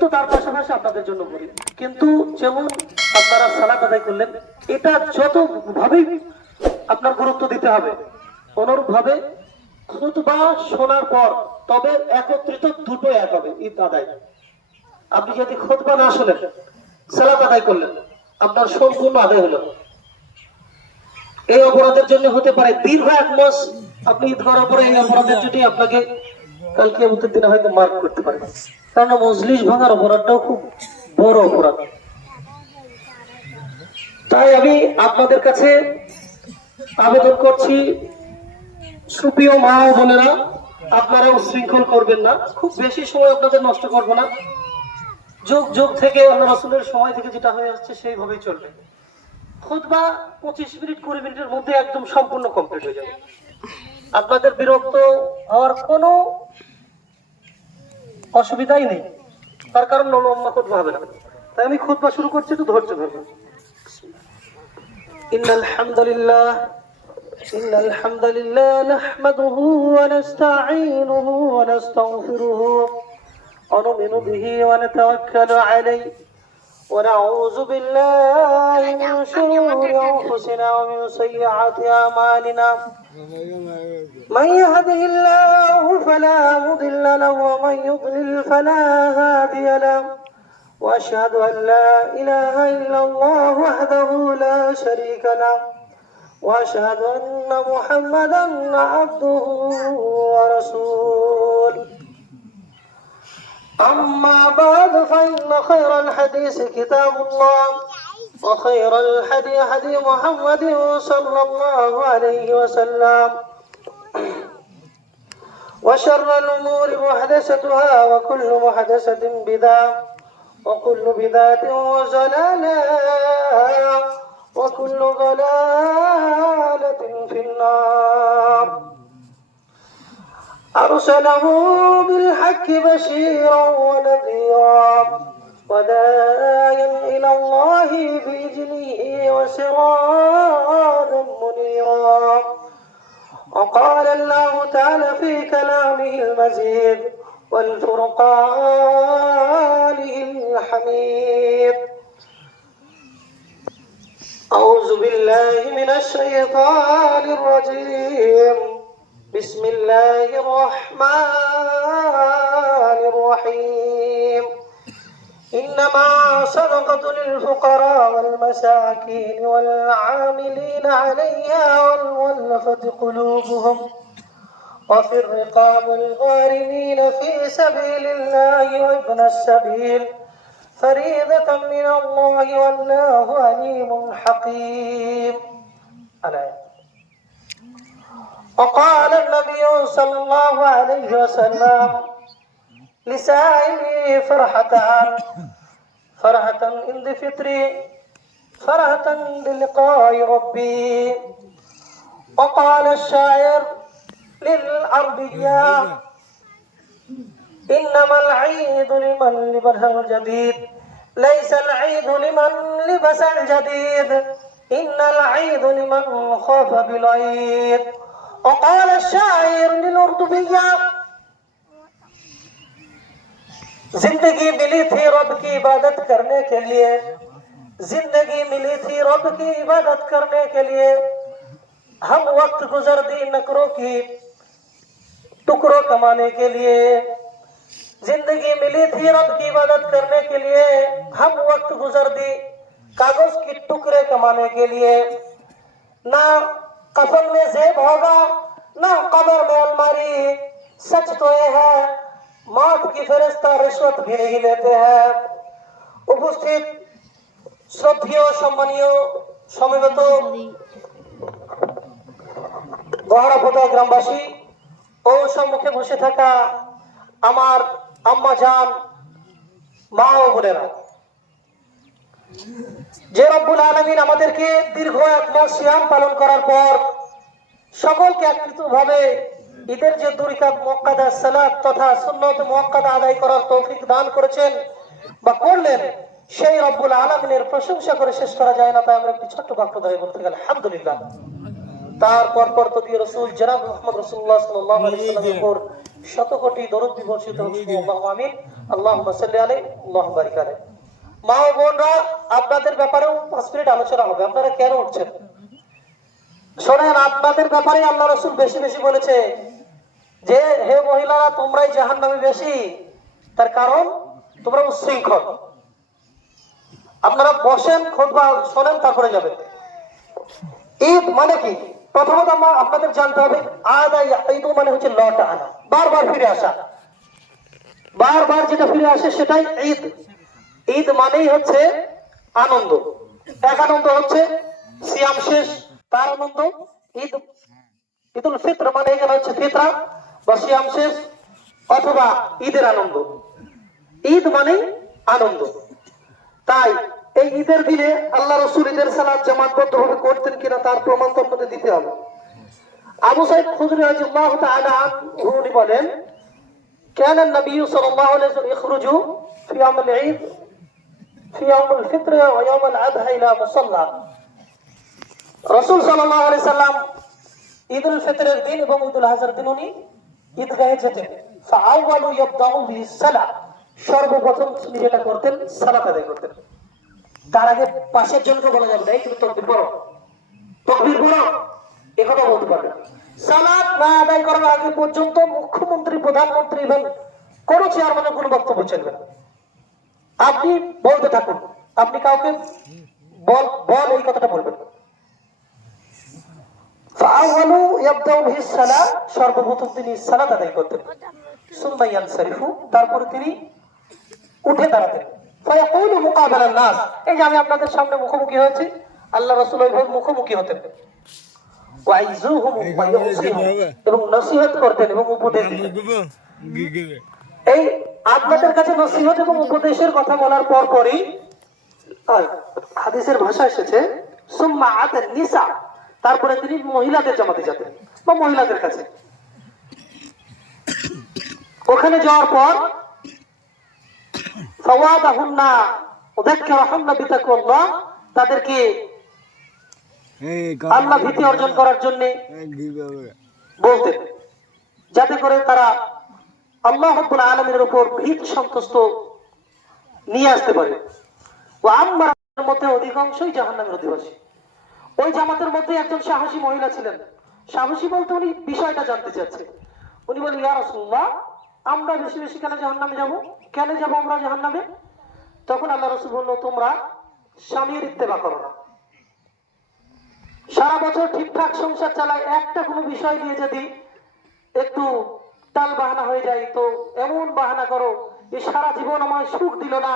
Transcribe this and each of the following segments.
তো তার পাশাপাশি আপনাদের জন্য করি। কিন্তু যেমন আপনারা সালাত আদায় করলেন, এটা যত ভাবেই আপনার গুরুত্ব দিতে হবে, অনুরূপ ভাবে খুতবা শোনার পর তবে একত্রিত দুটো এক হবে ঈদ আদায়। আপনি যদি খুতবা না শোনেন, সালাত আদায় করলেন, আপনার সম্পূর্ণ আদায় হলো। এই অপরাধের জন্য হতে পারে দীর্ঘ 1 মাস আপনি ঈদ করার পরে এই অপরাধের জন্য আপনাকে কালকে উত্তর দিনে হয়তো মার্ক করতে পারে। কারণ মজলিস ভাঙার অপরাধটাও খুব বড় অপরাধ। তাই আমি আপনাদের কাছে আবেদন করছি, সুপ্রিয় মা ও বোনেরা, আপনারা উশৃঙ্খল করবেন না। খুব বেশি সময় আপনাদের নষ্ট করবো না। যুগ যুগ থেকে আল্লাহ রাসূলের সময় থেকে যেটা হয়ে আসছে সেইভাবেই চলবে। খুতবা 25 মিনিট 20 মিনিটের মধ্যে একদম সম্পূর্ণ কমপ্লিট হয়ে যাবে। আপনাদের বিরক্ত হওয়ার কোনো অসুবিধাই নেই, তার কারণ লম্বা খুতবা হবে না। তাই আমি খুতবা শুরু করছি, তো ধৈর্য ধরবেন। ইন্নাল হামদুলিল্লাহ নাহমাদুহু ওয়া নাস্তাঈনুহু ওয়া নাস্তাগফিরুহু ওয়া নু'মিনু বিহি ওয়া নাতাওয়াক্কালু আলাইহি ونعوذ بالله من شرور أنفسنا ومن سيئات أعمالنا من يهده الله فلا مضل له ومن يضلل فلا هادي له وأشهد أن لا إله إلا الله وحده لا شريك له وأشهد أن محمدا عبده ورسوله أما بعد فإن خير الحديث كتاب الله وخير الهدي هدي محمد صلى الله عليه وسلم وشر الأمور محدثتها وكل محدثة بدعة وكل بدعة ضلالة وكل ضلالة في النار أرسله بالحق بشيرا ونذيرا وداعيا إلى الله بإذنه وسراجا منيرا وقال الله تعالى في كلامه المزيد والفرقانه الحميد أعوذ بالله من الشيطان الرجيم بسم الله الرحمن الرحيم إنما صدقة للفقراء والمساكين والعاملين عليها والمؤلفة قلوبهم وفي الرقاب والغارمين في سبيل الله وابن السبيل فريضة من الله والله عليم حكيم. وقال النبي صلى الله عليه وسلم لسائلي فرحتان، فرحة عند فطري، فرحة بلقاء ربي. وقال الشاعر للعربية إنما العيد لمن لبس الجديد ليس العيد لمن لبس الجديد إن العيد لمن خاف بالعيد. وقال الشاعر للأردبية जिंदगी मिली थी रब की इबादत करने के लिए, जिंदगी मिली थी रब की इबादत करने के लिए, हम वक्त गुजर दी नकरों की टुकड़ों कमाने के लिए। जिंदगी मिली थी रब की इबादत करने के लिए, हम वक्त गुजर दी कागज की टुकड़े कमाने के लिए। ना कफन में जेब होगा ना कब्र में अलमारी, सच तो ये है मौत की फरिश्ता रिश्वत भी नहीं लेते हैं। उपस्थित শ্রদ্ধেয় সম্মানীয় সমবেত গহরাপোতা গ্রামবাসী ও সম্মুখে বসে থাকা আমার আম্মা জান, মা ও বোনেরা, যে রব্বুল আলামিন আমাদেরকে দীর্ঘ 1 মাস সিয়াম পালন করার পর সকলকে একত্রিতভাবে ঈদের যে 2 রাকাত মুআক্কাদা সালাত তথা সুন্নত মুআক্কাদা আদায় করার তৌফিক দান করেছেন বা করলেন, সেই রব্বুল আলামিনের প্রশংসা করে শেষ করা যায় না। তাই আমরা একটি ছোট্ট বাক্য ধরে বলতে গেলে আলহামদুলিল্লাহ। তারপর তো দিয়ে রাসূল জনাব মুহাম্মদ রাসূলুল্লাহ সাল্লাল্লাহু আলাইহি ওয়াসাল্লামের উপর শত কোটি দরুদ বর্ষিত হোক, আল্লাহুম্মা আমিন। আল্লাহুম্মা সাল্লি আলাইহি আল্লাহুম্মা বারিক আলাইহি। মা ও বোনরা, আপনাদের ব্যাপারেও 5 মিনিট আলোচনা হবে। আপনারা কেন উঠছেন? শোনেন, আপনাদের ব্যাপারে আল্লাহ রাসূল বেশি বেশি বলেছে যে হে মহিলারা, তোমরাই জাহান্নামে বেশি। তার কারণ তোমরা উচ্ছৃঙ্খল। আপনারা বসেন, খুতবা শোনেন, তারপরে যাবেন। ঈদ মানে কি? প্রথমত আপনাদের জানতে হবে, ঈদ মানে হচ্ছে লটা আনা, বারবার ফিরে আসা। বারবার যেটা ফিরে আসে সেটাই ঈদ। ঈদ মানেই হচ্ছে আনন্দ। এক আনন্দ হচ্ছে সিয়াম শেষ, তার আনন্দ। ঈদ, ঈদুল ফিত্র মানে এখানে হচ্ছে ফিতরা বা সিয়াম শেষ, অথবা ঈদের আনন্দ। ঈদ মানেই আনন্দ। তাই এই ঈদের দিনে আল্লাহ রাসূল ঈদের সালাত জামাতবদ্ধ ভাবে করতেন কিনা তার প্রমাণ তো আপনাদের দিতে হবে। আবু সাঈদ খুদরি রাদিয়াল্লাহু তাআলা আনহু উনি বলেন, كان النبي صلى الله عليه وسلم يخرج في يوم العيد في يوم الفطر ويوم الأضحى إلى مصلى। রাসূল সাল্লাল্লাহু আলাইহি সাল্লাম ঈদুল ফিতরের দিন এবং ঈদুল আজহার দিন উনি ঈদগাহে যেতেন। ফাআওয়ালু ইয়াবদাউ বিস-সালাহ, সর্বপ্রথম তিনি যেটা করতেন সালাত আদায় করতেন। তার আগে পাশের জনকে বলা যাবে না, এই তুমি তাকবীর পড়ো, তাকবীর পড়ো, এই কথা বলতে পারবে না। সালাত না আদায় করার আগে পর্যন্ত মুখ্যমন্ত্রী, প্রধানমন্ত্রী এবং কোন চেয়ারম্যানের কোনো বক্তব্য চলবে না। আপনি বলতে থাকুন, আপনি কাউকে বল এই কথাটা বলবেন। ফাআওয়ালু ইয়াবদাউ বিস-সালাহ, সর্বপ্রথম তিনি সালাত আদায় করতেন। সুম্মা ইয়ানসারিফু, তারপরে তিনি উঠে দাঁড়াতেন। ফায়াকুলু মুকাবালান নাস, এই যে আমি আপনাদের সামনে মুখোমুখি হয়েছি, আল্লাহ রাসূল ওইভাবে মুখোমুখি হতেন। ওয়াইজুহুম ওয়া ইউসিহুম, এবং নসিহত করতেন এবং উপদেশ দিতেন। এই আপনাদের কাছে নসিহত এবং উপদেশের কথা বলার পরই হাদিসের ভাষা এসেছে সুম্মা আতান নিসা, তারপরে তিনি মহিলাদের জামাতে যেতেন বা মহিলাদের কাছে। ওখানে যাওয়ার পর ফাওয়াদাহুন্না উযাক্কিরাহুন্না বিতাকওয়াল্লাহ, তাদেরকে আল্লাহ ভীতি অর্জন করার জন্য বলতেন, যাতে করে তারা আল্লাহ রাব্বুল আলামিনের উপর ভীত সন্তুষ্ট নিয়ে আসতে পারে। ওয়া আম্মার মধ্যে অধিকাংশই জাহান্নামের অধিবাসী। ওই জামাতের মধ্যে একজন সাহসী মহিলা ছিলেন। সাহসী বলতে উনি বিষয়টা জানতে চাচ্ছে। উনি বলেন, ইয়া রাসূলুল্লাহ, আমরা বেশি বেশি কেন জাহান্নামে যাব? কেন যাব আমরা জাহান্নামে? তখন আল্লাহ রাসূল বলল, তোমরা স্বামীর ইত্তেবা করো না। সারা বছর ঠিকঠাক সংসার চালায়, একটা কোনো বিষয় নিয়ে যদি একটু টাল বাহানা হয়ে যায়, তো এমন বাহানা করো যে সারা জীবন আমার সুখ দিল না,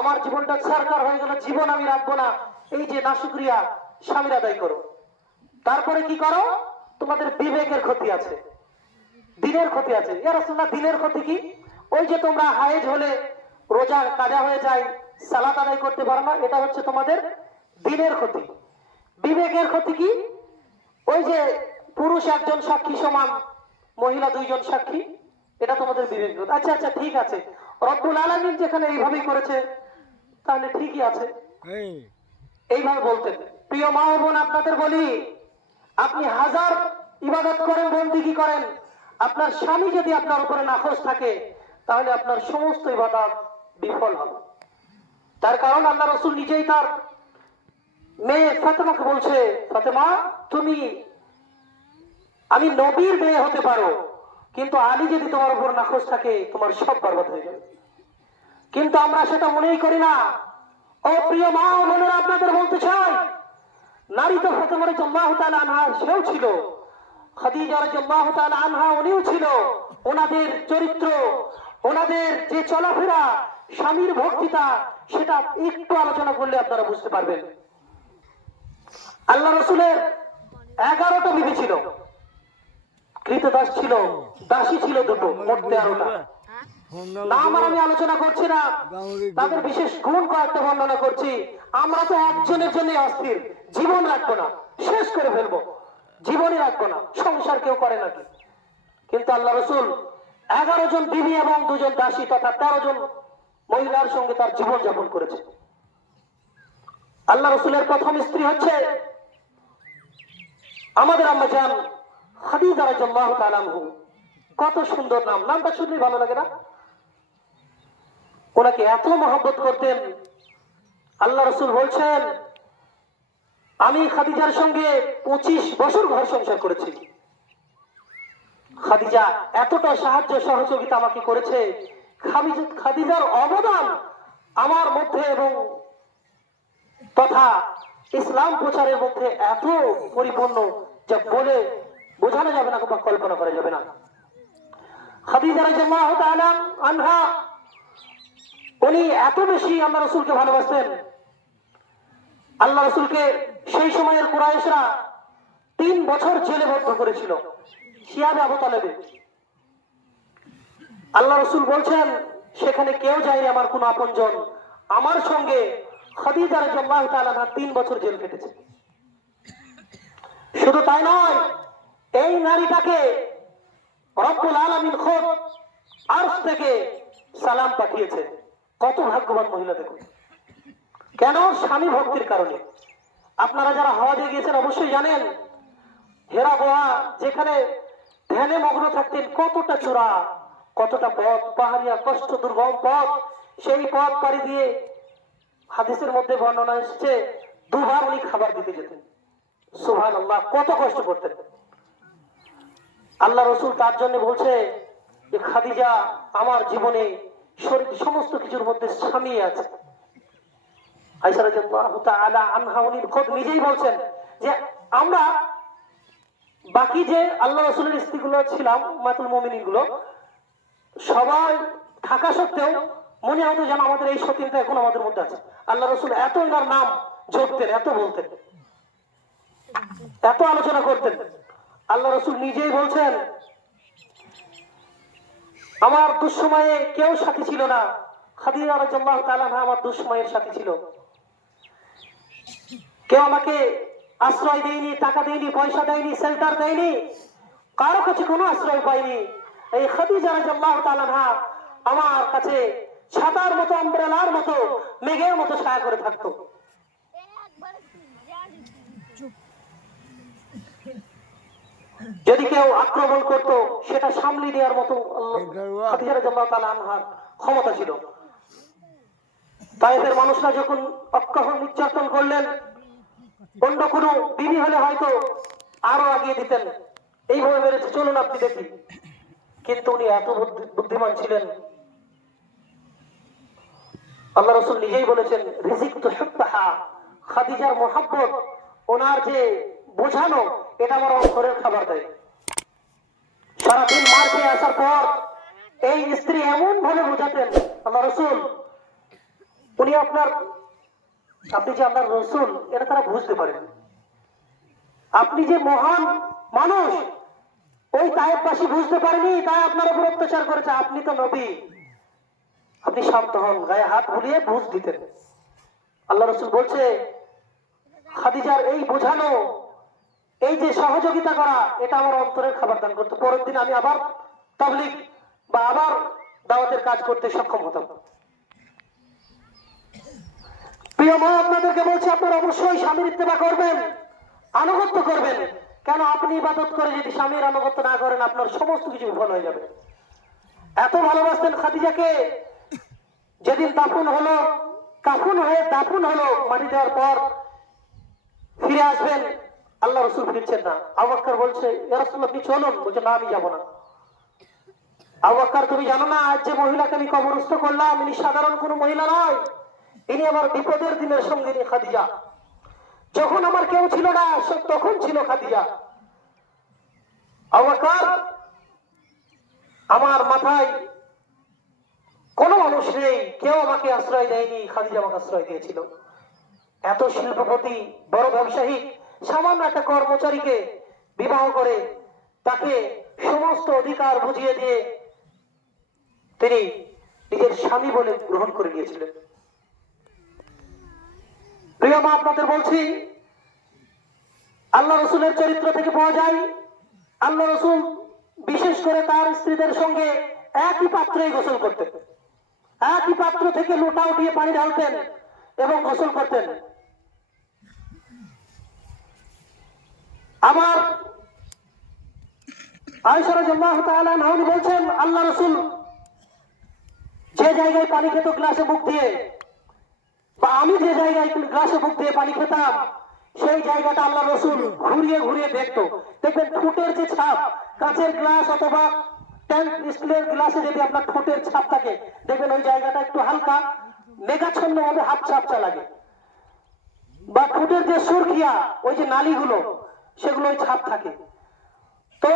আমার জীবনটা সরকার হয়ে গেল, জীবন আমি রাখবো না, এই যে নাশুকরিয়া স্বামীর আদায় করো। তারপরে কি করো? তোমাদের বিবেকের ক্ষতি আছে, দিনের ক্ষতি আছে। ইয়া রাসূলুল্লাহ, দিনের ক্ষতি কি? ওই যে তোমরা হায়েজ হলে রোজা কাজা হয়ে যায়, সালাত আদায় করতে পারো না, এটা হচ্ছে তোমাদের দিনের ক্ষতি। বিবেকের ক্ষতি কি? ওই যে পুরুষ একজন সাক্ষী সমান মহিলা দুইজন সাক্ষী, এটা তোমাদের বিবেক। আচ্ছা আচ্ছা, ঠিক আছে, রব্বুল আলামিন যেখানে এইভাবেই করেছে তাহলে ঠিকই আছে, এইভাবে বলতেন। প্রিয় মা ও বোন, আপনাদের বলি, আপনি হাজার ইবাদত করেন, বন্দেগী করেন, আপনার স্বামী যদি আপনার উপরে নাখোশ থাকে তাহলে আপনার সমস্ত ইবাদত বিফল হবে। তার কারণ আল্লাহ রাসূল নিজেই তার মেয়ে ফাতেমাকে বলছে, ফাতেমা, তুমি, আমি নবীর মেয়ে হতে পারো, কিন্তু আলী যদি তোমার উপর নাখোশ থাকে তোমার সব বরবাদ হয়ে যাবে। কিন্তু আমরা সেটা মনেই করি না। ও প্রিয় মা ও বোনেরা, আপনাদের বলতে চাই, নারী তো ফাতেমা রাদিয়াল্লাহু তাআলা আনহা সেও ছিল, খাদিজা রাদিয়াল্লাহু তাআলা আনহা উনিও ছিল। ওনাদের চরিত্র, ওনাদের যে চলাফেরা, স্বামীর ভক্তিটা, সেটা একটু আলোচনা করলে আপনারা বুঝতে পারবেন। আল্লাহ রাসূলের 11টা বিবি ছিল, কৃতদাস ছিল, দাসী ছিল দুটো, মোট 13টা। নাম আর আমি আলোচনা করছি না, তাদের বিশেষ গুণ কয়েকটা বর্ণনা করছি। আমরা তো একজনের জন্য অস্থির, জীবন রাখবো না, শেষ করে ফেলবো, জীবনই রাখবো না, সংসার কেউ করে নাকি? কিন্তু আল্লাহ রাসূল 11 জন বিবি এবং 2 জন দাসী তথা 13 জন মহিলার সঙ্গে তার জীবন যাপন করেছে। আল্লাহ রাসূলের প্রথম স্ত্রী হচ্ছে আমাদের আম্মা জান খাদিজা রাদিয়াল্লাহু তাআলা আনহা। কত সুন্দর নাম, নামটা শুনলেই ভালো লাগে না? ওনাকে এত মহব্বত করতেন। আল্লাহ রসুল বলছেন, আমি খাদিজার সঙ্গে 25 বছর ঘর সংসার করেছি। খাদিজা এতটা সাহায্য সহযোগিতা আমাকে করেছে, খাদিজার অবদান আমার মধ্যে এবং তথা ইসলাম প্রচারের মধ্যে এত পরিপূর্ণ যা বলে বোঝানো যাবে না বা কল্পনা করা যাবে না। খাদিজা রাদিয়াল্লাহু তাআলা আনহা উনি এত বেশি আল্লাহ রসুলকে ভালোবাসতেন। আল্লাহ রসুলকে সেই সময়ের কুরাইশরা 3 বছর জেলে বদ্ধ করেছিল শিয়াবে আবু তালেবে। আল্লাহ রসুল বলছেন, সেখানে কেউ যায়নি আমার কোন আপনজন, আমার সঙ্গে খাদিজা রাদিয়াল্লাহু তাআলা 3 বছর জেল কেটেছে। শুধু তাই নয়, এই নারীটাকে রব্বুল আলামিন খোদ আরশ থেকে সালাম পাঠিয়েছে। কত ভাগ্যবান মহিলা দেখুন। কেন? স্বামী ভক্তির কারণে। আপনারা যারা হজে গিয়েছেন অবশ্যই জানেন, হেরা গোয়া যেখানে ধ্যানে মগ্ন থাকতেন, কতটা চূড়া, কতটা পথ, পাহাড়িয়া কষ্ট দুর্গম পথ, সেই পথ পাড়ি দিয়ে হাদিসের মধ্যে বর্ণনা এসেছে 2 বার উনি খাবার দিতে যেতেন। সুবহানাল্লাহ, কত কষ্ট করতেন। আল্লাহ রসুল তার জন্য বলছে যে খাদিজা আমার জীবনে সমস্ত কিছুর মধ্যে স্বামী আছে। আয়েশা রাদিয়াল্লাহু তাআলা আনহা উনি খোদ নিজেই বলছেন যে আমরা বাকি যে আল্লাহ রসুলের স্ত্রীগুলো ছিলাম, মাতুল মুমিনিন গুলো, সবাই থাকা সত্ত্বেও মনে হতো যেন আমাদের এই সতীনটা এখন আমাদের মধ্যে আছে। আল্লাহ রসুল এত ওনার নাম জপতেন, এত বলতেন, এত আলোচনা করতেন। আল্লাহ রসুল নিজেই বলছেন, আমার দুঃসময়ে কেউ সাথী ছিল না, খাদিজা রাদিয়াল্লাহু তাআলা আমার দুঃসময়ের সাথী ছিল। কেউ আমাকে আশ্রয় দেয়নি, টাকা দেয়নি, পয়সা দেয়নি, শেল্টার দেয়নি, কারো কাছে কোনো আশ্রয় পাইনি। এই খাদিজা রাদিয়াল্লাহু তাআলা আমার কাছে ছাতার মতো, আমব্রেলার মতো, মেঘের মতো ছায়া করে থাকতো। যদি কেউ আক্রমণ করতো সেটা সামলে দেওয়ার মতো খাদিজা রাদিয়াল্লাহু তাআলা আনহার ক্ষমতা ছিল। তায়েফের মানুষরা যখন অক্ষম নির্যাতন করলেন, অন্য কোনো বিবি হলে হয়তো আরো আগিয়ে দিতেন, এইভাবে মেরেছে, চলুন আপনি দেখি। কিন্তু উনি এত বুদ্ধিমান ছিলেন। আল্লাহ রসুল নিজেই বলেছেন, রিজিকতু হুব্বাহা, খাদিজার মহব্বত, ওনার যে বোঝানো, এটা আমার অন্তরের খাবার দেয়। সারাদিন মার খেয়ে আসার পর এই স্ত্রী এমন ভাবে বোঝাতেন আল্লাহ রসুল, উনি আপনি যে আপনার রসুল, এটা তারা বুঝতে পারেন। আপনি যে মহান মানুষ, ওই তায়েফবাসী বুঝতে পারেনি, তাই আপনার উপর অত্যাচার করেছে। আপনি তো নবী, আপনি শান্ত হন, গায়ে হাত বুলিয়ে বুঝ দিতেন। আল্লাহ রসুল বলছে, খাদিজার এই বোঝানো, এই যে সহযোগিতা করা, এটা আমার অন্তরের খাবার দান করতো। পরের দিন আমি আবার তাবলীগ বা আবার দাওয়াতের কাজ করতে সক্ষম হতাম। প্রিয় মা, আপনাদেরকে বলছি, আপনারা অবশ্যই স্বামীর ইত্তেবা করবেন, আনুগত্য করবেন। কেন? আপনি ইবাদত করে যদি স্বামীর আনুগত্য না করেন, আপনার সমস্ত কিছু বিফল হয়ে যাবে। এত ভালোবাসতেন খাদিজাকে, যেদিন দাফন হলো, কাফন হয়ে দাফন হলো, মাটি দেওয়ার পর ফিরে আসবেন, আল্লাহ রসুল ফিরছেন না। আবু বকর বলছে, ইয়া রাসূলুল্লাহ, আপনি চলুন। বলছে, না, আমি যাবো না। আবু বকর, তুমি জানো না, আজ যে মহিলাকে আমি কবরস্থ করলাম, ইনি সাধারণ কোনো মহিলা নয়, ইনি আমার বিপদের দিনের সঙ্গিনী খাদিজা। যখন আমার কেউ ছিল না, তখন ছিল খাদিজা। আবু বকর, আমার মাথায় কোনো মানুষ নেই, কেউ আমাকে আশ্রয় দেয়নি, খাদিজা আমাকে আশ্রয় দিয়েছিল। এত শিল্পপতি, বড় ব্যবসায়ী, সামান্য একটা কর্মচারীকে বিবাহ করে তাকে সমস্ত অধিকার বুঝিয়ে দিয়ে তিনি নিজের স্বামী বলে গ্রহণ করে নিয়েছিলেন। প্রিয় মা, আপনাদের বলছি, আল্লাহ রসুলের চরিত্র থেকে পাওয়া যায়, আল্লাহ রসুল বিশেষ করে তার স্ত্রীদের সঙ্গে একই পাত্রেই গোসল করতেন, একই পাত্র থেকে লোটা উঠিয়ে পানি ঢালতেন এবং গোসল করতেন। আবার আয়েশা রাদিয়াল্লাহু তাআলা আনহা বলছেন, আল্লাহ রসুল যে জায়গায় পানি খেত গ্লাসে মুখ দিয়ে, বা আমি যে জায়গায় গ্লাসে মুখ দিয়ে পানি খেতাম, সেই জায়গাটা আল্লাহ রসুল ঘুরিয়ে ঘুরিয়ে দেখতো। দেখবেন ঠোঁটের যে ছাপ, কাঁচের গ্লাস অথবা স্টিলের গ্লাসে যদি আপনার ঠোঁটের ছাপ থাকে, দেখবেন ওই জায়গাটা একটু হালকা মেঘাচ্ছন্ন ভাবে হাফচা হাফচা লাগে। বা ঠোঁটের যে সুরখিয়া, ওই যে নালীগুলো, সেগুলো ছাপ থাকে। তো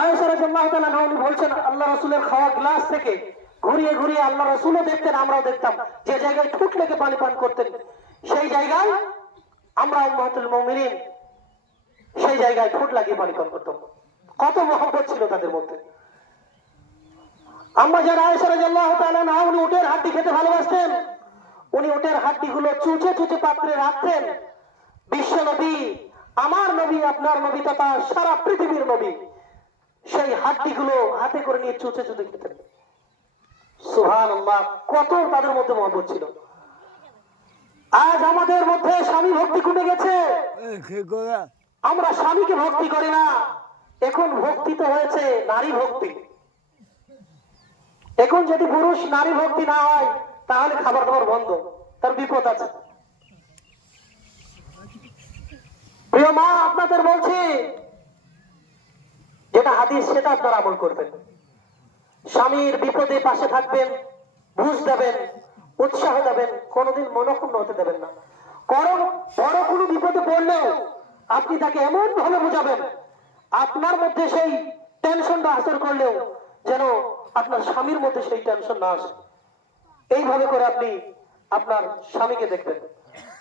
আয়েশা রাদিয়াল্লাহু তাআলা উনি বলছেন আল্লাহ রসুলের খাওয়া গ্লাস থেকে ঘুরিয়ে ঘুরিয়ে আল্লাহ রসুলও দেখতেন, আমরাও দেখতাম, যে জায়গায় ঠোঁট লেগে পানি পান করতেন, সেই জায়গায় আমরা উম্মাতুল মুমিনিন সেই জায়গায় ঠোঁট লাগিয়ে পানি পান করতাম। কত মহব্বত ছিল তাদের মধ্যে। আম্মা জান আয়েশা রাদিয়াল্লাহু তাআলা উনি উটের হাড্ডি খেতে ভালোবাসতেন। উনি উটের হাড্ডিগুলো চুচে চুচে পাত্রে রাখতেন। বিশ্ব নবী, আমার নবী, আপনার নবী তথা সারা পৃথিবীর নবী সেই হাড্ডিগুলো হাতে করে নিয়ে চুচে চুচে খেতেন। সুবহানাল্লাহ, কত তাদের মধ্যে মহব্বত ছিল। আজ আমাদের মধ্যে স্বামী ভক্তি কমে গেছে। আমরা স্বামীকে ভক্তি করি না, এখন ভক্তি তো হয়েছে নারী ভক্তি। এখন যদি পুরুষ নারী ভক্তি না হয়, তাহলে খাবার দাবার বন্ধ, তার বিপদ আছে। প্রিয় মা, আপনাদের বলছি, যেটা হাদিস সেটা আপনারা আমল করবেন। স্বামীর বিপদে পাশে থাকবেন, বুঝ দেবেন, উৎসাহ দেবেন, কোনোদিন মনক্ষুণ্ণ হতে দেবেন না। কারণ বড় কোনো বিপদে পড়লেও আপনি তাকে এমন ভাবে বুঝাবেন, আপনার মধ্যে সেই টেনশনটা আসর করলেও যেন আপনার স্বামীর মধ্যে সেই টেনশন না আসে। এইভাবে করে আপনি আপনার স্বামীকে দেখবেন।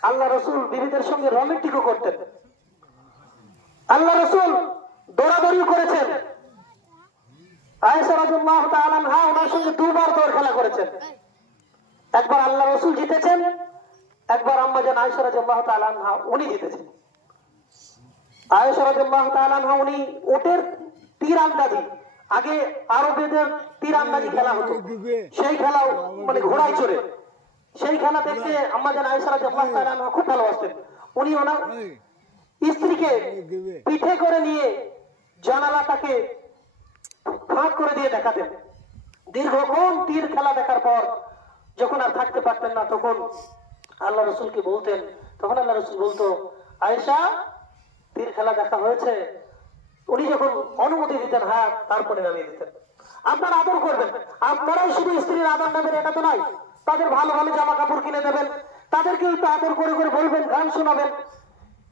আল্লাহ রসুল বিবিদের সঙ্গে রোমান্টিকও করতেন। আল্লাহ রসুল দৌড়াদৌড়ি করেছেন। আয়েশা রাদিয়াল্লাহু তাআলা আনহা ওনার সঙ্গে দুবার দৌড় খেলা করেছেন। একবার আল্লাহ রসুল জিতেছেন, একবার আম্মা জান আয়েশা রাদিয়াল্লাহু তাআলা আনহা উনি জিতেছেন। আয়েশা রাদিয়াল্লাহু তাআলা আনহা উনি ওটের তীর আন্দাজি, আগে আরবেদের তীর আন্দাজি খেলা হতো, সেই খেলা মানে ঘোড়ায় চড়ে, সেই খেলা দেখতে আম্মা জান আয়েশা রাদিয়াল্লাহু তাআলা আনহা খুব ভালোবাসতেন। উনি ওনার স্ত্রীকে পিঠে করে নিয়ে জানালাটাকে ফাঁক করে দিয়ে দেখাতেন। দীর্ঘক্ষণ তীর খেলা দেখার পর যখন আর থাকতে পারতেন না, তখন আল্লাহ রসুলকে বলতেন। তখন আল্লাহ রসুল বলতো, আয়েশা, তীর খেলা দেখা হয়েছে? উনি যখন অনুমতি দিতেন, হ্যাঁ, তারপরে নামিয়ে দিতেন। আপনারা আদর করবেন। আপনারাই শুধু স্ত্রীর আদর নেবেন এটা তো নয়, তাদের ভালো ভালো জামা কাপড় কিনে দেবেন, তাদেরকে একটু আদর করে করে বলবেন, গান শোনাবেন।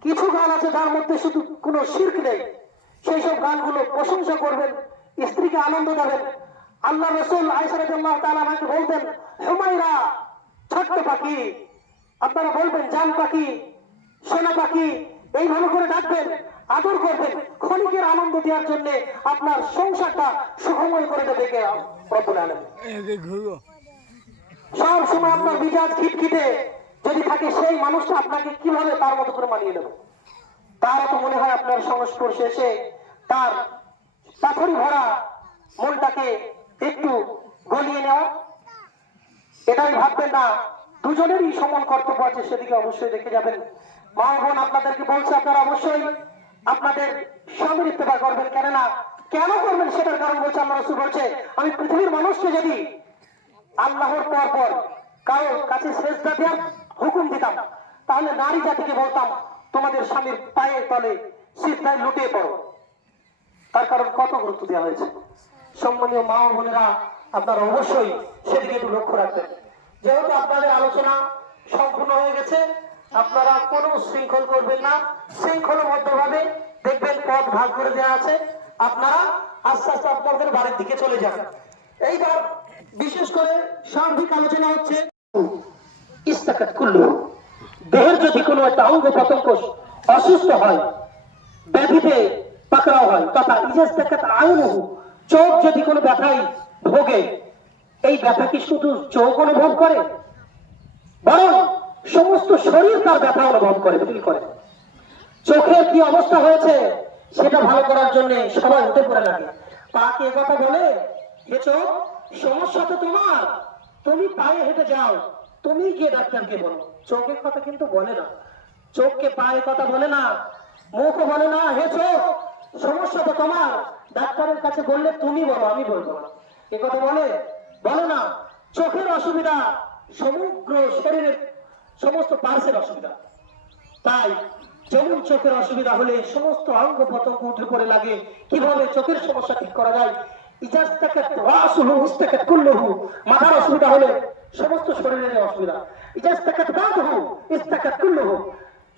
কিছু গান আছে যার মধ্যে শুধু কোনো শিরক নেই, সেই সব গানগুলো প্রশংসা করবেন, স্ত্রীকে আনন্দ দেবেন। আল্লাহ রসুল আয়েশা রাদিয়াল্লাহু তাআলা আনহাকে বলতেন, হুমায়রা, ছোট্ট পাখি। আপনারা বলবেন, জান পাখি, সোনা পাখি, এইভাবে করে ডাকবেন, আদর করবেন। ক্ষণিকের আনন্দ দেওয়ার জন্য আপনার সংসারটা সুখময় করে দেবে কে? রব্বুল আলামিন। সব সময় আপনার মিজাজ খিটখিটে যদি থাকে, সেই মানুষটা আপনাকে কিভাবে তার মতো করে মানিয়ে নেবে? তার তো মনে হয় আপনার সংস্পর্শে এসে তার পাথরি ভরা মনটাকে একটু গলিয়ে নেওয়া, এটাই ভাববেন না। দুজনেরই সমান কর্তব্য আছে, সেদিকে অবশ্যই দেখে যাবেন। মা বোন, আপনাদেরকে বলছে, আপনারা অবশ্যই আপনাদের স্বামীর ইত্তেবা করবেন। কেন করবেন সেটার কারণ বলছে আল্লাহ রাসূল বলছে, আমি পৃথিবীর মানুষকে যদি আল্লাহর পর কারোর কাছে সেজদা দেওয়ার হুকুম দিতাম, তাহলে নারী জাতিকে বলতাম, তোমাদের স্বামীর পায়ের তলে সিজদায় লুটিয়ে পড়ো। তার কারণ কত গুরুত্ব দেওয়া হয়েছে। সম্মানীয় মা ও বোনেরা, আপনারা অবশ্যই সেদিকে একটু লক্ষ্য রাখবেন। যেহেতু আপনাদের আলোচনা সম্পূর্ণ হয়ে গেছে, আপনারা কোনো শৃঙ্খল করবেন না, শৃঙ্খলবদ্ধ ভাবে দেখবেন পথ ভাগ করে দেওয়া আছে, আপনারা আস্তে আস্তে আপনাদের বাড়ির দিকে চলে যাবেন। এইবার বিশেষ করে সার্বিক আলোচনা হচ্ছে ইস্তাকাত কুল্লু। দেহের যদি কোনো একটা অঙ্গ প্রত্যঙ্গ অসুস্থ হয়, ব্যাধিতে পাকড়াও হয়, তথা ইজাস্তাকাত আইনুহু, চোখ যদি কোনো ব্যথায় ভোগে, এই ব্যথা কি শুধু চোখ অনুভব করে, বরং সমস্ত শরীর তার ব্যথা অনুভব করে, ফিল করে। চোখের কি অবস্থা হয়েছে সেটা ভালো করার জন্য সবাই হতে পারে লাগে। পাকে কথা বলে, হে চোখ, সমস্যা তো তোমার, তুমি পায়ে হেঁটে যাও, তুমি গিয়ে ডাক্তারকে বলো। চোখের কথা কিন্তু বলে না, চোখকে পায়ে কথা বলে না, মুখও বলে না, হে চোখ, সমস্যা তো তোমার, ডাক্তারের কাছে বললে তুমি বলো, আমি বলবো না। এ কথা বলে না। চোখের অসুবিধা সমগ্র শরীরের সমস্ত পার্শ্বের অসুবিধা। তাই যেমন চোখের অসুবিধা হলে সমস্ত অঙ্গ প্রত্যঙ্গ উঠে পড়ে লাগে, কিভাবে চোখের সমস্যা ঠিক করা যায়। মাথার অসুবিধা হলে সমস্ত শরীরের অসুবিধা।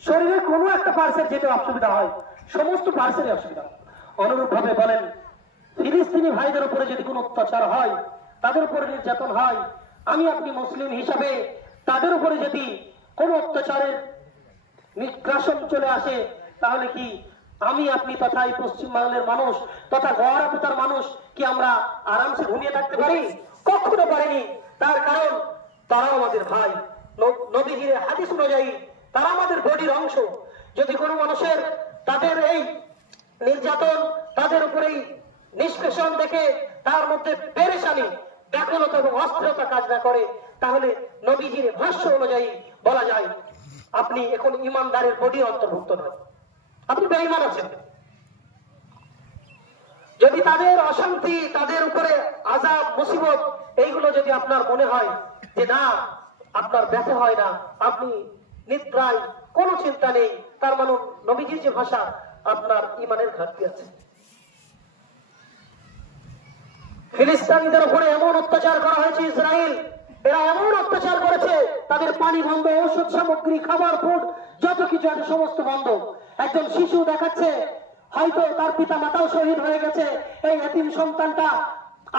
শরীরের কোনো একটা পার্শ্বের যেটা অসুবিধা হয় সমস্ত পার্শ্বের অসুবিধা। অনুরূপ ভাবে বলেন, ফিলিস্তিনি ভাইদের উপরে যদি কোনো অত্যাচার হয়, তাদের উপরে নির্যাতন হয়, আমি আপনি মুসলিম হিসাবে তাদের উপরে যদি কোনো অত্যাচারের নিষ্কাশন চলে আসে, তাহলে কি আমি আপনি তথা এই পশ্চিমবাংলার মানুষ তথা গড়াপুতার মানুষ কি আমরা আরামসে ঘুমিয়ে থাকতে পারি? কখনো পারিনি। তার কারণ তারাও আমাদের ভাই। নবীজির হাদিস অনুযায়ী তারা আমাদের বডির অংশ। যদি কোনো মানুষের তাদের এই নির্যাতন, তাদের উপরেই নিষ্পেষণ দেখে তার মধ্যে পেরেশানি, ব্যাকুলতা এবং অস্থিরতা কাজ না করে, তাহলে নবীজির ভাষ্য অনুযায়ী বলা যায় আপনি এখন ইমানদারের বডির অন্তর্ভুক্ত নয়, আপনি বেঈমান আছেন। যদি তাদের অশান্তি, তাদের উপরে আযাব মুসিবত এইগুলো যদি আপনার মনে হয় যে না আপনার ব্যথা হয় না, আপনি নিদ্রায় কোনো চিন্তা নেই, তার মানে নবীজির যে ভাষা আপনার ইমানের ঘাটতি আছে। ফিলিস্তিনিদের উপরে এমন অত্যাচার করা হয়েছে, ইসরায়েল এরা এমন অত্যাচার করেছে, তাদের পানি বন্ধ, ঔষধ সামগ্রী, খাবার, ফুড যত কিছু আছে সমস্ত বন্ধ। একজন শিশু দেখাচ্ছে হয়তো তার পিতা মাতাও শহীদ হয়ে গেছে, এই এতিম সন্তানটা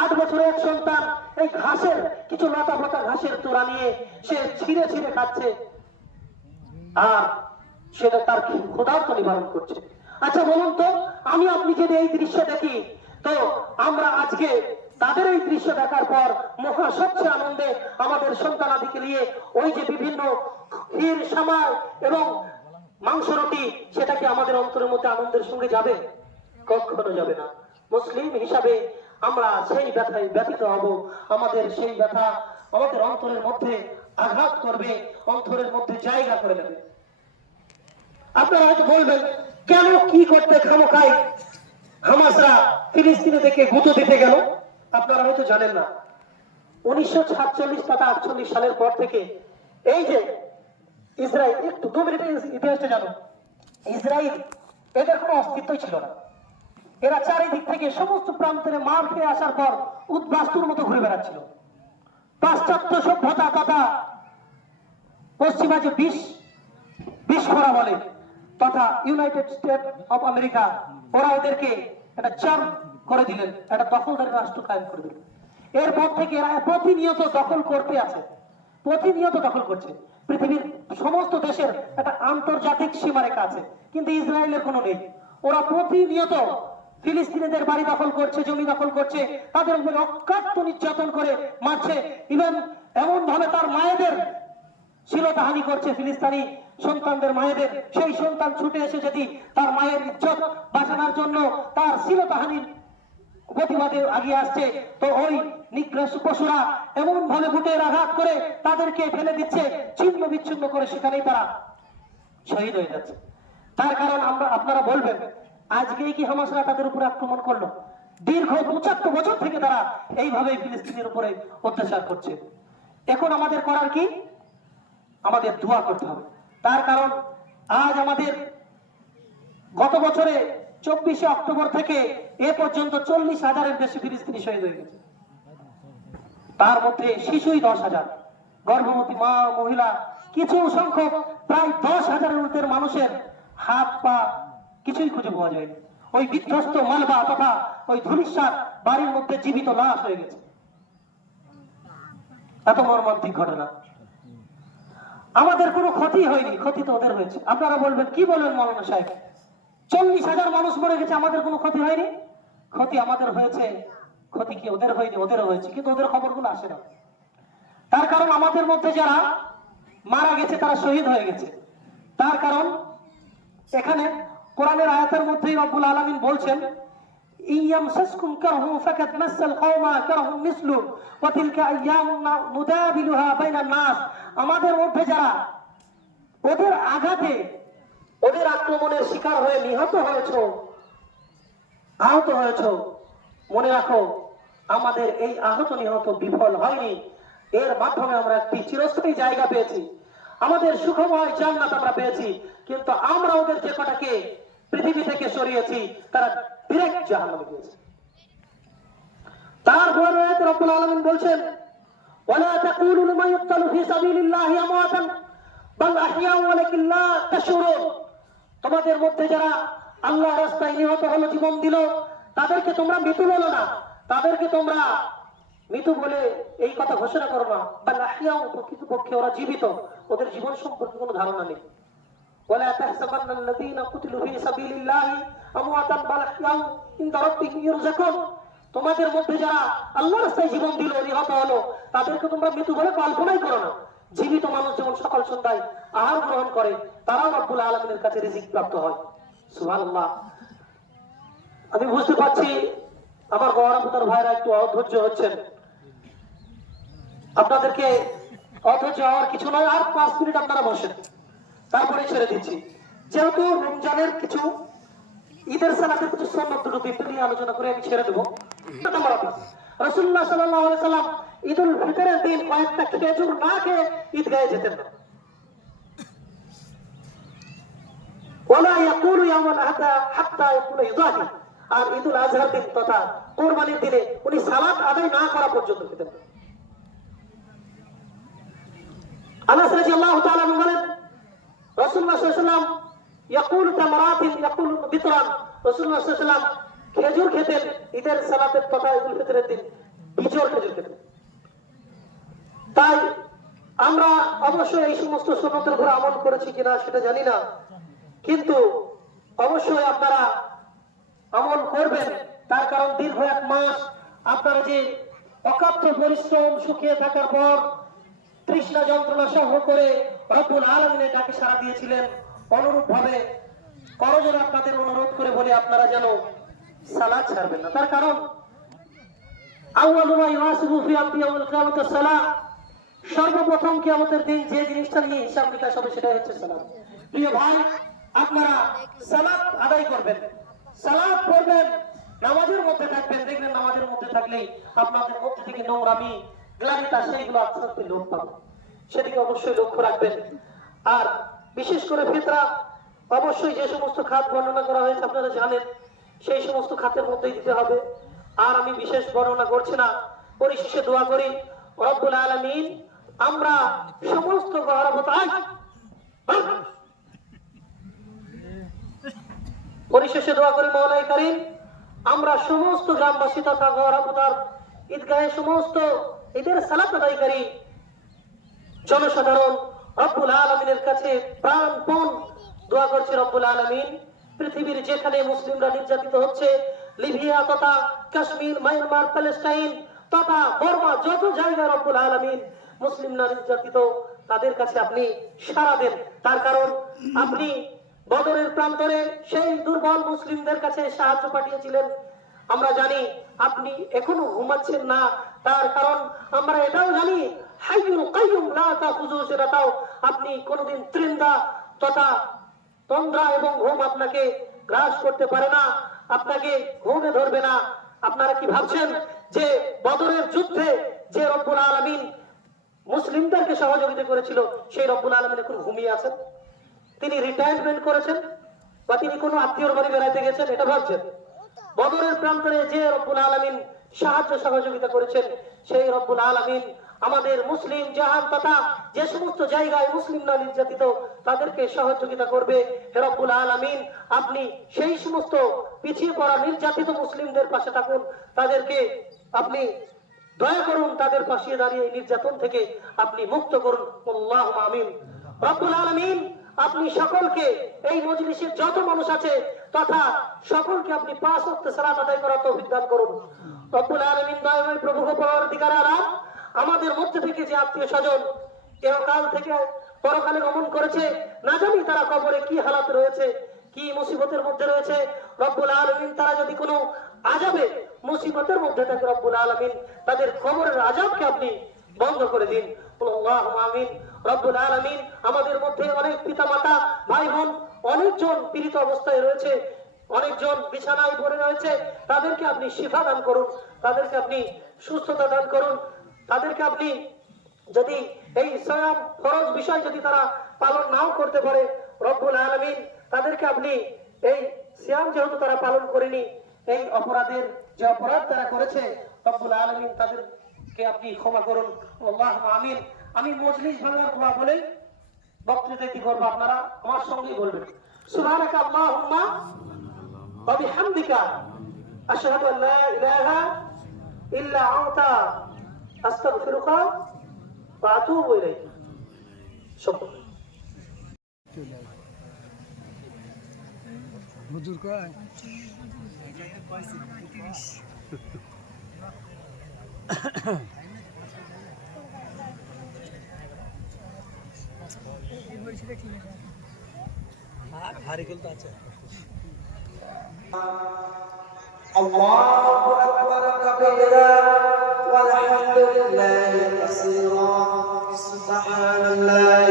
8 বছরের এক সন্তান এই ঘাসের কিছু লতা পাতা ঘাসের তোড়া নিয়ে সে ছিঁড়ে ছিঁড়ে খাচ্ছে, আর সেটা তার ক্ষুধার্ত নিবারণ করছে। আচ্ছা বলুন তো, আমি আপনি যদি এই দৃশ্য দেখি, তো আমরা আজকে তাদের এই দৃশ্য দেখার পর মহা স্বচ্ছ আনন্দে আমাদের সন্তানাদিকে নিয়ে ওই যে বিভিন্ন ক্ষীর, সামার এবং মাংস রুটি, সেটা কি আমাদের অন্তরের মধ্যে আনন্দের সঙ্গে যাবে? কখনো যাবে না। মুসলিম হিসাবে আমরা সেই ব্যথায় ব্যথিত হব, আমাদের সেই ব্যথা আমাদের অন্তরের মধ্যে আঘাত করবে, অন্তরের মধ্যে জায়গা করে নেবে। আপনারা হয়তো বলবেন, কেন কি করতে খামোখাই হামাসরা ফিলিস্তিনে থেকে গুঁতো দিতে গেল? আপনারা হয়তো জানেন না, 1947 তথা 48 সালের পর থেকে এই যে ইসরায়েল, একটু 2 মিনিটের ইতিহাসটা জানো, ইসরায়েল এদের কোনো অস্তিত্বই ছিল না। এরা চারিদিক থেকে সমস্ত প্রান্তে মার খেয়ে আসার পর উদ্বাস্তুর মতো ঘুরে বেড়াচ্ছিল। পাশ্চাত্য সভ্যতা তথা পশ্চিমা যে বিস্ফোরা বলে তথা ইউনাইটেড স্টেট অফ আমেরিকা, ওরা ওদেরকে একটা চার্ম করে দিলেন, একটা দখলদারি রাষ্ট্র কায়েম করে দিলেন। এরপর থেকে এরা প্রতিনিয়ত দখল করতে আছে, প্রতিনিয়ত দখল করছে। পৃথিবীর সমস্ত দেশের একটা আন্তর্জাতিক সীমারেখা আছে, কিন্তু ইসরায়েলের কোনো নেই। ওরা প্রতিনিয়ত ফিলিস্তিনিদের বাড়ি দখল করছে, জমি দখল করছে, তাদের উপরে অকাট্য নির্যাতন করে মারছে। ইভেন এমন ভাবে তার মায়েদের শ্লীলতাহানি করছে, ফিলিস্তিনি সন্তানদের মায়েদের। সেই সন্তান ছুটে এসে যদি তার মায়ের ইজ্জত বাঁচানোর জন্য তার শ্লীলতাহানির প্রতিবাদে আগিয়ে আসছে, তো ওই নিগ্রহ পশুরা এমন ভাবে বুটের আঘাত করে তাদেরকে ফেলে দিচ্ছে, ছিন্ন বিচ্ছিন্ন করে, সেখানেই তারা শহীদ হয়ে যাচ্ছে। তার কারণ আপনারা বলবেন, আজকেই কি হামাসরা তাদের উপরে আক্রমণ করলো? দীর্ঘ 75 বছর থেকে তারা এইভাবে ফিলিস্তিনের উপরে অত্যাচার করছে। এখন আমাদের করার কি? আমাদের দোয়া করতে হবে। তার কারণ আজ আমাদের গত বছরে 24শে অক্টোবর থেকে এ পর্যন্ত 40,000-এর বেশি ফিলিস্তিনি শহীদ হয়ে গেছে। তার মধ্যে শিশুই 10,000, গর্ভবতী মা, মহিলা কিছু সংখ্যক, প্রায় 10,000-এর ঊর্ধ্বের মানুষের হাত পা কিছুই খুঁজে পাওয়া যায়নি। ওই বিধ্বস্ত মালবা তথা ওই ধূলিসাৎ বাড়ির মধ্যে জীবিত লাশ হয়ে গেছে। এত মর্মান্তিক ঘটনা। আমাদের কোনো ক্ষতি হয়নি, ক্ষতি তো ওদের হয়েছে। আপনারা বলবেন, কি বলবেন মৌলানা সাহেব, 40,000 মানুষ মরে গেছে, আমাদের কোনো ক্ষতি হয়নি? ক্ষতি আমাদের হয়েছে। ক্ষতি কি ওদের হয়নি? ওদেরও হয়েছে, কিন্তু ওদের খবরগুলো আসে না। তার কারণ আমাদের মধ্যে যারা মারা গেছে তারা শহীদ হয়ে গেছে। তার কারণ এখানে কোরআনের আয়াতের মধ্যেই রব্বুল আলামিন বলছেন, ইয়ামসাসকুম কারহু ফাকাদ মাসাল কওমা কারহুম মিসলু ওয়া তিলকা আইয়ামুন নুদাবিলুহা বাইনান নাস। আমাদের মধ্যে যারা ওদের আঘাতে, ওদের আক্রমণের শিকার হয়ে নিহত হয়েছো, আহত হয়েছো, মনে রাখো আমাদের এই আহত নিহত বিফল হয়নি। এর মাধ্যমে আমরা একটি চিরস্থায়ী জায়গা পেয়েছি, আমাদের সুখময় জান্নাত আমরা পেয়েছি। কিন্তু আমরা ওদের যে কটাকে পৃথিবী থেকে সরিয়েছি তারা ডিরেক্ট জাহান্নামে গিয়েছে। তারপর আয়াতে রব্বুল আলামিন বলছেন, ওয়ালা তাকুলু লিমান ইউকতালু ফি সাবিলিল্লাহি আমওয়াতান বাল আহইয়াউ ওয়ালাকিন লা তাশউরুন। তোমাদের মধ্যে যারা আল্লাহর রাস্তায় নিহত হলো, জীবন দিল, তাদেরকে তোমরা মৃত্যু বলো না, তাদেরকে তোমরা মৃত্যু বলে এই কথা ঘোষণা করো না। বাল আহইয়াউ, প্রকৃতপক্ষে ওরা জীবিত, ওদের জীবন সম্পর্কে কোনো ধারণা নেই। ওয়ালা তাহসাবান্নাল্লাযীনা কুতিলু ফি সাবিলিল্লাহি আমওয়াতান বাল আহইয়াউ ইনদা রাব্বিহিম ইরযাকুন। তোমাদের মধ্যে যারা আল্লাহর রাস্তায় জীবন দিল, নিহত হলো, তাদেরকে তোমরা মৃত্যু বলে কল্পনাই করো না। জীবিত মানুষ যেমন সকাল সন্ধ্যায় আহার গ্রহণ করে, তারাও রব্বুল আলামিনের কাছে রিজিক প্রাপ্ত হয়। সুবহানাল্লাহ। আমি বুঝতে পারছি আমার গৌরবতার ভাইরা একটু অধৈর্য হচ্ছেন। আপনাদেরকে অধৈর্য হওয়ার কিছু নয়, আর 5 মিনিট আপনারা বসেন, তারপরে ছেড়ে দিচ্ছি। যেহেতু রমজানের কিছু, ঈদের সালাতের কিছু সুন্নাত দুটো দিন নিয়ে আলোচনা করে আমি ছেড়ে দেবো। রাসূলুল্লাহ সাল্লাল্লাহু আলাইহি সাল্লাম ঈদুল ফিতরের দিন কয়েকটা খেজুর না খেয়ে ঈদগাহে যেতেন না। ওয়ালা ইয়াকুলু ইয়াউমাল আহদা হাত্তা ইয়াকুলু ইদাহি। আর ঈদুল আজহার দিন তথা কুরবানির দিনে উনি সালাত আদায় না করা পর্যন্ত খেতেন না। আনাস রাদিয়াল্লাহু তাআলা বলেন, রাসূলুল্লাহ সাল্লাল্লাহু আলাইহি ওয়াসাল্লাম ইয়াকুলু তামরাতিন ইয়াকুলু বিতরান। রাসূলুল্লাহ সাল্লাল্লাহু আলাইহি ওয়াসাল্লাম খেজুর খেতেন ঈদের সালাতের তথা ঈদুল ফিতরের দিন, বিজোড় খেজুর খেতেন। তাই আমরা অবশ্যই এই সমস্ত সুন্নতের উপর আমল করেছি কিনা সেটা জানি না, কিন্তু অবশ্যই আপনারা আমল করবেন। তার কারণ দীর্ঘ 1 মাস আপনারা যে অকাত্য পরিশ্রম, শুকিয়ে থাকার পর তৃষ্ণা যন্ত্রণা সহ করে রব্বুল আলামিনের ডাকে সাড়া দিয়েছিলেন, অনুরূপ ভাবে করজোড়ে আপনাদের অনুরোধ করে বলে আপনারা যেন সালাত ছাড়বেন না। তার কারণ আউয়ালু মা ইউহাসিবু ফি ইয়াউমিল কিয়ামাতি সালাহ। সর্বপ্রথম কিয়ামতের দিন যে জিনিসটা নিয়ে হিসাব নিকাশ হবে সেটাই হচ্ছে সালাত। প্রিয় ভাই, আপনারা সালাত আদায় করবেন, সালাত পড়বেন, নামাজের মধ্যে থাকবেন। দেখবেন নামাজের মধ্যে থাকলেই আপনাদের মধ্যে থেকে নোংরামি, গ্লানিতা সেইগুলো আস্তে আস্তে লোপ পাবে, সেদিকে অবশ্যই লক্ষ্য রাখবেন। আর বিশেষ করে ফিতরা, অবশ্যই যে সমস্ত খাত বর্ণনা করা হয়েছে আপনারা জানেন, সেই সমস্ত খাতের মধ্যেই দিতে হবে। আর আমি বিশেষ বর্ণনা করছি না। পরিশেষে দোয়া করি রব্বুল আলামিন আমরা সমস্ত পরিশেষে দোয়া করি মওলাই কারীম আমরা সমস্ত গ্রামবাসী তথা গৌরবতার ঈদগাহে সমস্ত ঈদের সালাত আদায়কারী জনসাধারণ রব্বুল আলামিনের কাছে প্রাণপণ দোয়া করছি। রব্বুল আলামিন পৃথিবীর যেখানে মুসলিমরা নির্যাতিত হচ্ছে, লিবিয়া তথা কাশ্মীর, মায়ানমার, প্যালেস্টাইন তথা বর্মা, যত জায়গায় রব্বুল আলামিন মুসলিমরা নির্যাতিত, তাদের কাছে আপনি সাড়া দেন। তার কারণ আপনি বদরের প্রান্তরে সেই দুর্বল মুসলিমদের কাছে সাহায্য পাঠিয়েছিলেন। আমরা জানি আপনি এখনো ঘুমাচ্ছেন না, তার কারণ আমরা এটাও জানি হাইয়ুল কাইয়ুম লা তাখুযু সিরাতাও, আপনি কোনদিন তৃন্দা তথা তন্দ্রা এবং ঘুম আপনাকে গ্রাস করতে পারে না, আপনাকে ঘুমে ধরবে না। আপনারা কি ভাবছেন যে বদরের যুদ্ধে যে রব্বুল আলামিন মুসলিমদেরকে সহযোগিতা করেছিল সেই রব্বুল আলামিন এখন ঘুমিয়ে আছেন? তিনি রিটায়ারমেন্ট করেছেন বা তিনি কোনো আত্মীয়র বাড়ি বেড়াইতে গেছেন এটা ভাবছেন? বদরের প্রান্তরে যে রব্বুল আলামিন সাহায্য সহযোগিতা করেছেন সেই রব্বুল আলামিন আমাদের মুসলিম জাহান তথা যে সমস্ত জায়গায় মুসলিমরা নির্যাতিত তাদেরকে সহযোগিতা করবে। হে রব্বুল আলামিন আপনি সেই সমস্ত পিছিয়ে পড়া নির্যাতিত মুসলিমদের পাশে থাকুন, তাদেরকে আপনি দয়া করুন, তাদের পাশে দাঁড়িয়ে নির্যাতন থেকে আপনি মুক্ত করুন। আল্লাহুম্মা আমিন। রব্বুল আলামিন আপনি সকলকে এই মজলিসের যত মানুষ আছে তথা সকলকে আপনি 5 ওয়াক্ত সালাত আদায় করার তৌফিক দান করুন। রব্বুল আলামিন দয়াময় প্রভু পরওয়ারদিগার আলাম আমাদের মধ্যে থেকে যে আত্মীয় স্বজন ইহকাল থেকে পরকালে গমন করেছে, না জানি তারা কবরে কি হালাত রয়েছে, কি মুসিবতের মধ্যে রয়েছে। রব্বুল আলামিন তারা যদি কোনো আযাবে মুসিবতের মধ্যে থাকে রব্বুল আলামিন তাদের কবরের আযাবকে আপনি বন্ধ করে দিন। আল্লাহুম্মা আমিন। রব্বুল আলামিন আমাদের মধ্যে অনেক পিতামাতা, ভাই বোন অনেকজন পীড়িত অবস্থায় রয়েছে, অনেকজন বিছানায় পড়ে রয়েছে, তাদেরকে আপনি শিফা দান করুন, তাদেরকে আপনি সুস্থতা দান করুন, তাদেরকে আপনি যদি এই সিয়াম ফরজ বিষয় যদি তারা পালন নাও করতে পারে, রব্বুল আলামিন তাদেরকে আপনি এই সিয়াম যেহেতু তারা পালন করেনি, এই অপরাধের যে অপরাধ তারা করেছে, রব্বুল আলামিন তাদেরকে আপনি ক্ষমা করুন। আল্লাহুম্মা আমিন। আমি মজলিস ভাঙার দোয়া বলে বক্তৃতা কি করব, আপনারা আমার সঙ্গেই বলবেন। সুবহানাকা আল্লাহুম্মা ওয়া বিহামদিকা আশহাদু আল লা ইলাহা ইল্লা আনতা আস্তাগফিরুকা ওয়া আতুবু ইলাইক। শুকরান। হুজুর কয় الله أكبر كبيرا والحمد لله كثيرا سبحان الله